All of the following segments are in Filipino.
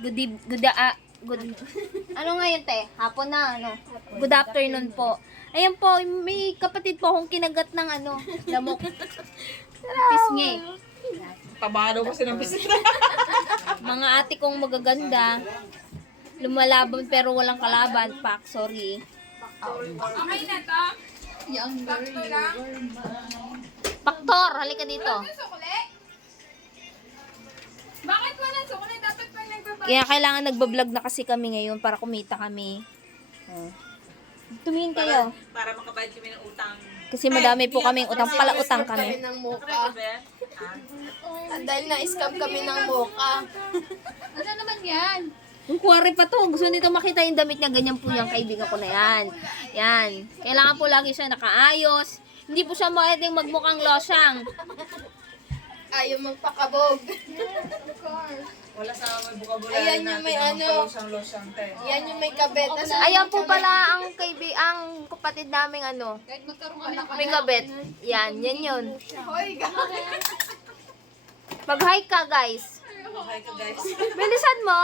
Good, ano ngayon, te? Hapon na, ano? Good afternoon po. Ayan po, may kapatid po akong kinagat ng ano, lamok. Pisngi. Tabado kasi ng bisita. Mga ate kong magaganda, lumalaban pero walang kalaban. Pak, sorry. Okay na to. Sakto lang. Paktor, halika dito. Sukli? Bakit walang sukli? Dapat pag nagbabalik. Kaya kailangan nagbablog na kasi kami ngayon para kumita kami. Tumingin kayo. Para makabayad kami ng utang. Kasi madami po kaming utang, pala utang kami. ng mocha. Dahil na-scam kami ng mocha. Ano naman yan? Yung kuwari pa to, gusto nito makita yung damit niya, ganyan po yung kaibigan ko na yan. Yan. Kailangan po lagi siya nakaayos. Hindi po siya pwedeng magmukhang losyang. Ayaw magpakabog. Wala sa may bukabula. Ayan yung may ano. Losyang te. Yan yung may kabet. Ayan po pala ang ang kapatid naming ano. Kahit magkaroon ka ng May kabet. Yan, yan yun. Hoy, Mag-hi ka, guys. Hi ka guys. Bilisan mo.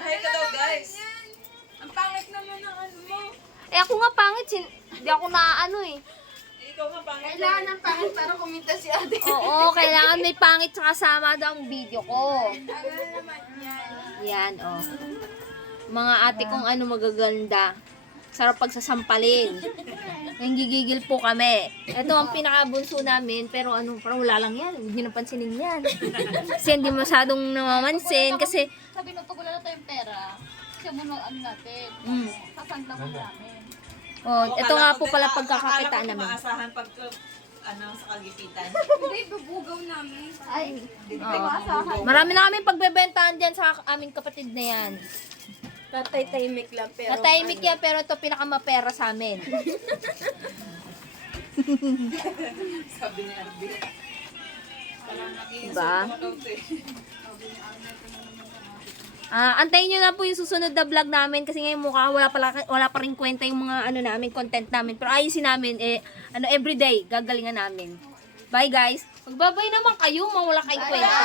Hi ka daw guys. Ang pangit naman ng ano mo. Eh ako nga pangit, hindi ako na ano eh. Ikaw nga pangit. kailangan ng pangit para kumita si ate. Oo, kailangan may pangit sa kasama daw ang video ko. Ano naman yan? Yan, oh. Mga ate kong ano magaganda. Sarap pagsasampalin. Nanggigigil po kami. Ito ang pinakabunso namin, pero ano, parang wala lang yan. Hindi napansinin yan. Kasi hindi masyadong namamansin. Kasi, Sabi nung pag wala na tayong pera, siya muna ano natin. Sasangla mo namin. oh, ito nga po pala pagkakakitaan namin. Maasahan pag ano sa kagipitan. Hindi, bubugaw namin. Ay, Oh. Marami na kami pagbebentahan dyan sa aming kapatid na yan. Tatay-tahimik lang pero. Natahimik yan, pero ito pinakamapera sa amin. Sabi ni Arby. Diba? Antayin nyo na po yung susunod na vlog namin kasi ngayon mukha wala pa rin kwenta yung mga ano namin, content namin. Pero ayusin namin, ano, everyday, gagalingan namin. Bye guys! Magbabay naman kayo, mawala kayong kwenta.